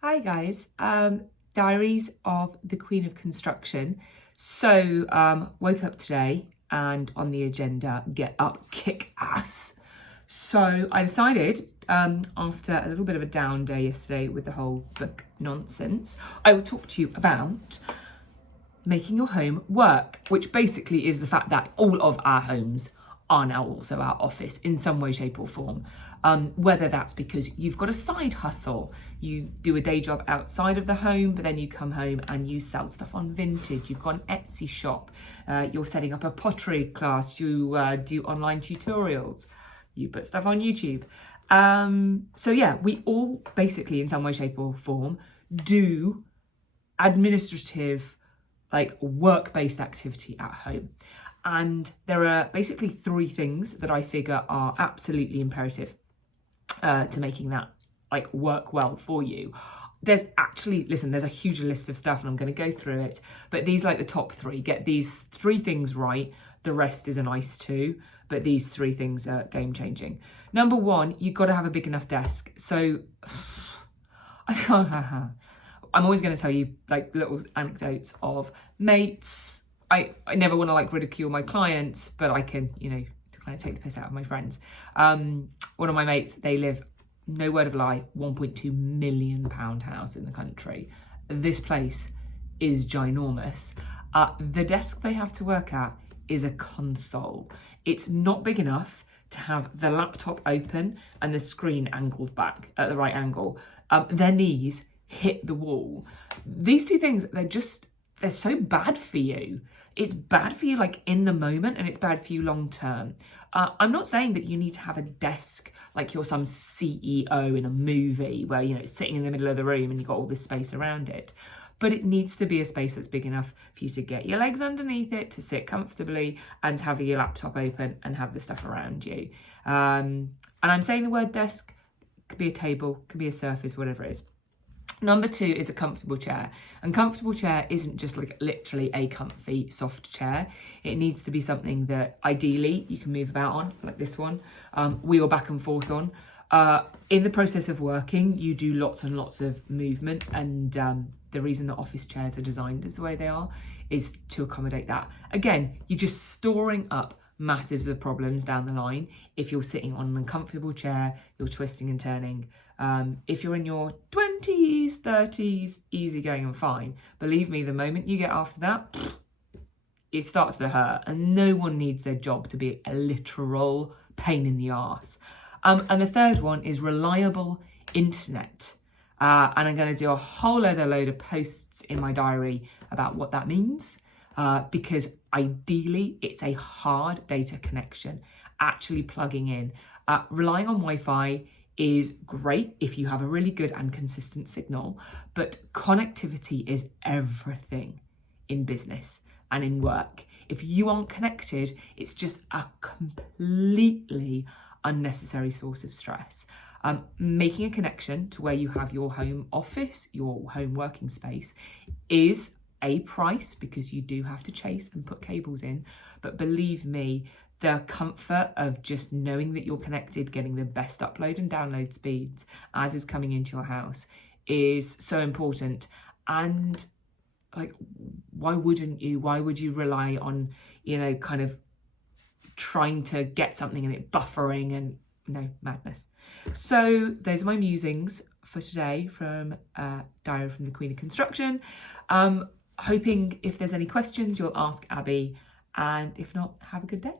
Hi guys, Diaries of the Queen of Construction. So woke up today and on the agenda, get up, kick ass. So I decided after a little bit of a down day yesterday with the whole book nonsense, I will talk to you about making your home work, which basically is the fact that all of our homes are now also our office in some way, shape or form. Whether that's because you've got a side hustle, you do a day job outside of the home, but then you come home and you sell stuff on Vinted, you've got an Etsy shop, you're setting up a pottery class, you do online tutorials, you put stuff on YouTube. So yeah, we all basically in some way, shape or form do administrative work-based activity at home. And there are basically three things that I figure are absolutely imperative to making that work well for you. There's a huge list of stuff and I'm going to go through it, but these the top three. Get these three things right, the rest is a nice too, but these three things are game changing. Number one, you've got to have a big enough desk. So I'm always going to tell you little anecdotes of mates. I never want to ridicule my clients, but I can, kind of take the piss out of my friends. One of my mates, they live, no word of a lie, £1.2 million house in the country. This place is ginormous. The desk they have to work at is a console. It's not big enough to have the laptop open and the screen angled back at the right angle. Their knees hit the wall. These two things, they're so bad for you. It's bad for you in the moment, and it's bad for you long term. I'm not saying that you need to have a desk like you're some CEO in a movie where it's sitting in the middle of the room and you've got all this space around it. But it needs to be a space that's big enough for you to get your legs underneath it, to sit comfortably and have your laptop open and have the stuff around you. And I'm saying the word desk, could be a table, could be a surface, whatever it is. Number two is a comfortable chair. And comfortable chair isn't just literally a comfy, soft chair. It needs to be something that ideally you can move about on, like this one, wheel back and forth on. In the process of working, you do lots and lots of movement, and the reason that office chairs are designed as the way they are is to accommodate that. Again, you're just storing up massives of problems down the line. If you're sitting on an uncomfortable chair, you're twisting and turning. If you're in your 20s, 30s, easy going and fine. Believe me, the moment you get after that, it starts to hurt, and no one needs their job to be a literal pain in the arse. And the third one is reliable internet. And I'm going to do a whole other load of posts in my diary about what that means. Because ideally it's a hard data connection, actually plugging in. Relying on Wi-Fi is great if you have a really good and consistent signal, but connectivity is everything in business and in work. If you aren't connected, it's just a completely unnecessary source of stress. Making a connection to where you have your home office, your home working space, is a price because you do have to chase and put cables in. But believe me, the comfort of just knowing that you're connected, getting the best upload and download speeds as is coming into your house is so important. And why wouldn't you? Why would you rely on, kind of trying to get something and it buffering and madness. So those are my musings for today from Diary from the Queen of Construction. Hoping if there's any questions, you'll ask Abby, and if not, have a good day.